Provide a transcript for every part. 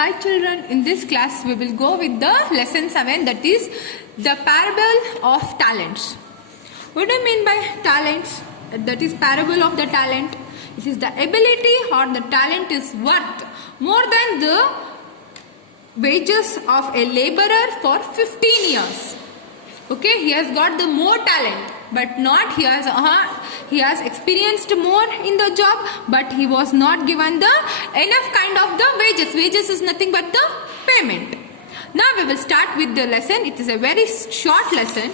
Hi children, in this class we will go with the lesson 7, that is the parable of talents. What do I mean by talents? That is parable of the talent. It is the ability or the talent is worth more than the wages of a laborer for 15 years. Okay, he has got the more talent, but not he has experienced more in the job, but he was not given the enough kind of the wages. Wages is nothing but the payment. Now we will start with the lesson. It is a very short lesson.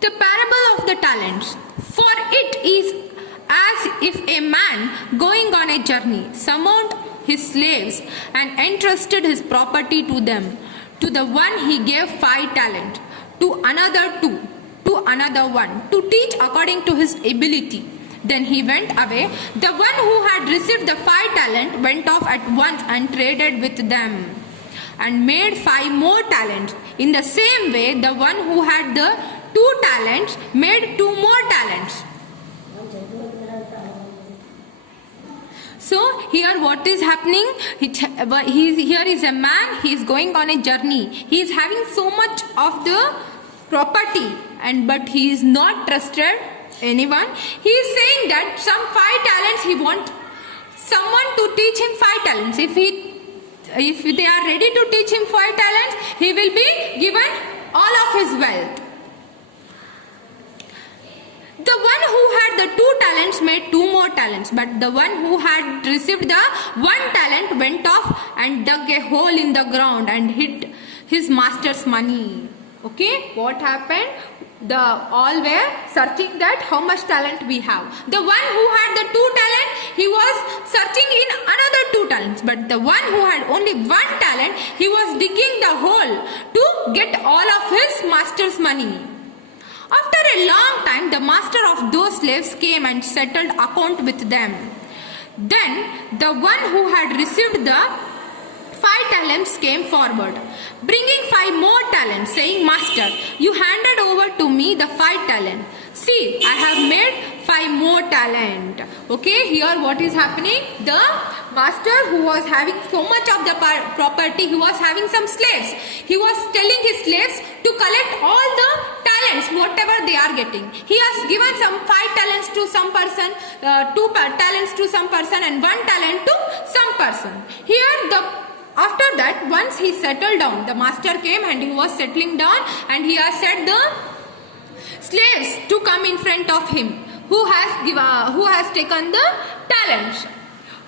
The parable of the talents. For it is as if a man going on a journey summoned his slaves and entrusted his property to them. To the one he gave 5 talents, to another 2, to another 1, to teach according to his ability. Then he went away. The one who had received the 5 talents went off at once and traded with them, and made 5 more talents. In the same way, the one who had the 2 talents made 2 more talents. So here what is happening? Here is a man. He is going on a journey. He is having so much of the property, but he is not trusted anyone. He is saying that some 5 talents he wants someone to teach him 5 talents. If they are ready to teach him 5 talents, he will be given all of his wealth. The one who had the 2 talents made 2 more talents, but the one who had received the 1 talent went off and dug a hole in the ground and hid his master's money. Okay, what happened? All were searching that how much talent we have. The one who had the 2 talent, he was searching in another 2 talents, but the one who had only 1 talent, he was digging the hole to get all of his master's money. After a long time, the master of those slaves came and settled account with them. Then the one who had received the 5 talents came forward, bringing 5 more talents, saying, Master, you handed over to me the 5 talents. See, I have made 5 more talent. Okay, here what is happening? The master who was having so much of the property, he was having some slaves. He was telling his slaves to collect all the talents, whatever they are getting. He has given some 5 talents to some person, 2 talents to some person, and 1 talent to some person. Here after that, once he settled down, the master came and he was settling down, and he has said the slaves to come in front of him who has taken the talents.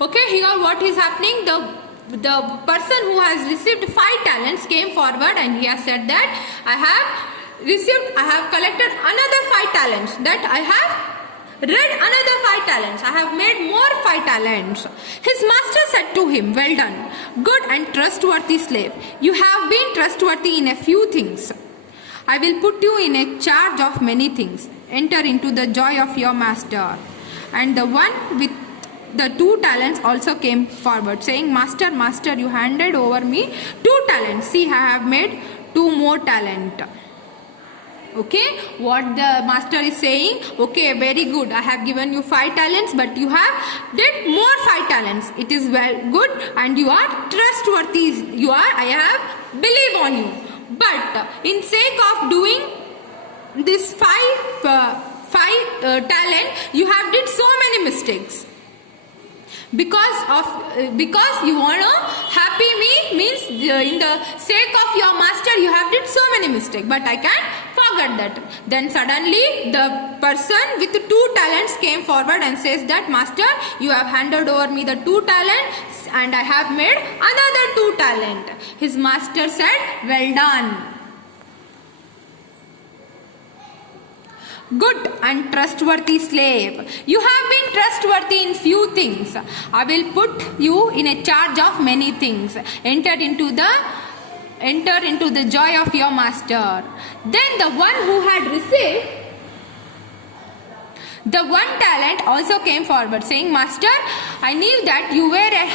Okay, here what is happening? The person who has received 5 talents came forward and he has said that I have collected another 5 talents, that I have read another 5 talents, I have made more 5 talents. His master said to him, Well done, good and trustworthy slave. You have been trustworthy in a few things. I will put you in a charge of many things. Enter into the joy of your master. And the one with the 2 talents also came forward, saying, Master, Master, you handed over me 2 talents. See, I have made 2 more talents. Okay, what the master is saying, okay, very good, I have given you 5 talents, but you have did more 5 talents. It is well good, and you are trustworthy. I have believe on you. But in sake of doing this 5 talent, you have did so many mistakes. Because you want to happy me, means in the sake of your master you have did so many mistakes, but I can't forget that. Then suddenly the person with 2 talents came forward and says that, Master, you have handed over me the 2 talents and I have made another 2 talents. His master said, Well done, good and trustworthy slave. You have been trustworthy in few things. I will put you in a charge of many things. Enter into the joy of your master. Then the one who had received the 1 talent also came forward, saying, Master, I knew that you were a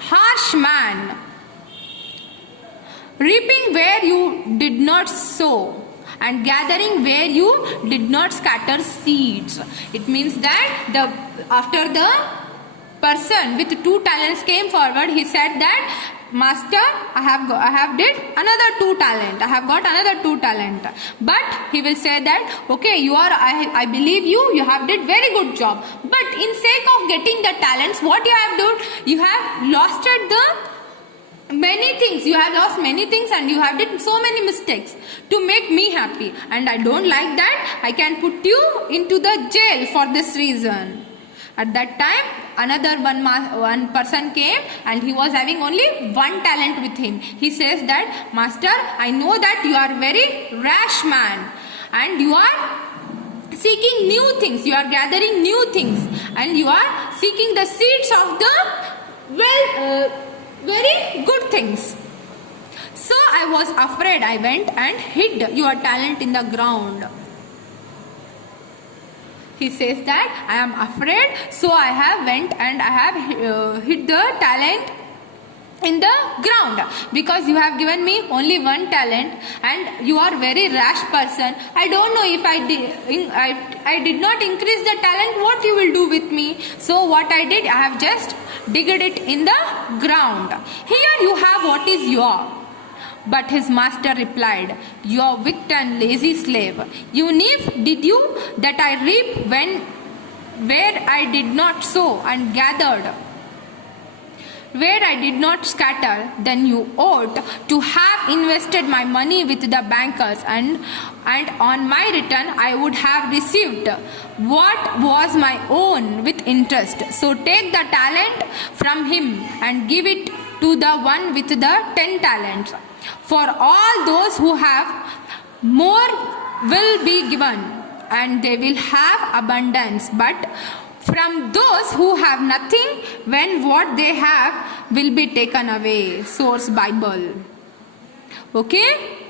harsh man, reaping where you did not sow, and gathering where you did not scatter seeds. It means that after the person with 2 talents came forward. He said that, Master, I have did another 2 talent. I have got another 2 talent. But he will say that, okay, I believe you have did very good job. But in sake of getting the talents, what you have done? You have lost the many things. You have lost many things and you have did so many mistakes to make me happy. And I don't like that. I can put you into the jail for this reason. At that time, another one person came and he was having only 1 talent with him. He says that, Master, I know that you are very rash man and you are seeking new things. You are gathering new things and you are seeking the seeds of the very good things. So I was afraid. I went and hid your talent in the ground. He says that I am afraid, so I have went and I have hid the talent in the ground, because you have given me only 1 talent and you are very rash person. I don't know if I did not increase the talent, what you will do with me. So what I did, I have just digged it in the ground. Here you have what is your. But his master replied, You wicked and lazy slave, you knave, did you that I reap where I did not sow, and gathered where I did not scatter? Then you ought to have invested my money with the bankers, and on my return I would have received what was my own with interest. So take the talent from him and give it to the one with the 10 talents. For all those who have more will be given, and they will have abundance. But from those who have nothing, when what they have will be taken away. Source Bible. Okay?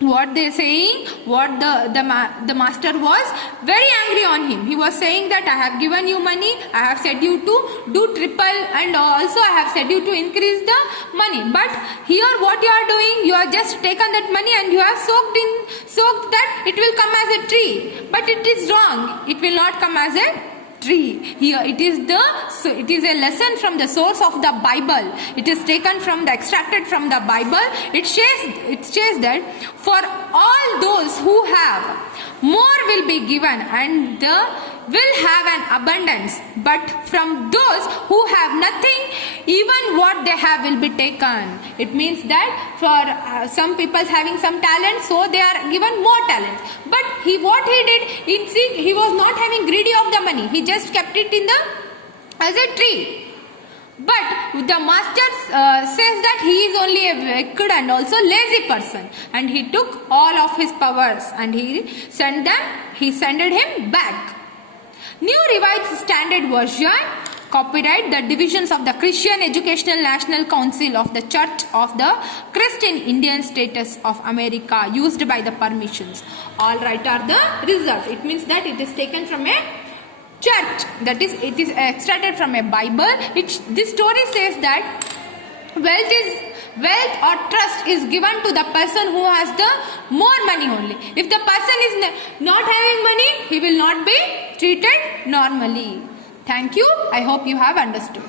What they saying, what the master was very angry on him. He was saying that I have given you money, I have said you to do triple, and also I have said you to increase the money. But here what you are doing, you have just taken that money and you have soaked that it will come as a tree. But it is wrong. It will not come as a tree. Here it is a lesson from the source of the Bible. It is taken from extracted from the Bible. It says that for all those who have, more will be given, and will have an abundance. But from those who have nothing, even what they have will be taken. It means that for some people having some talent, so they are given more talents. But what he did, he was not having greedy of the money. He just kept it as a tree. But the master says that he is only a wicked and also lazy person, and he took all of his powers and he sent him back. New Revised Standard Version, copyright the divisions of the Christian Educational National Council of the Church of the Christian Indian States of America, used by the permissions. All right are the result. It means that it is taken from a church, that is, it is extracted from a Bible. This story says that wealth or trust is given to the person who has the more money only. If the person is not having money, he will not be treated normally. Thank you. I hope you have understood.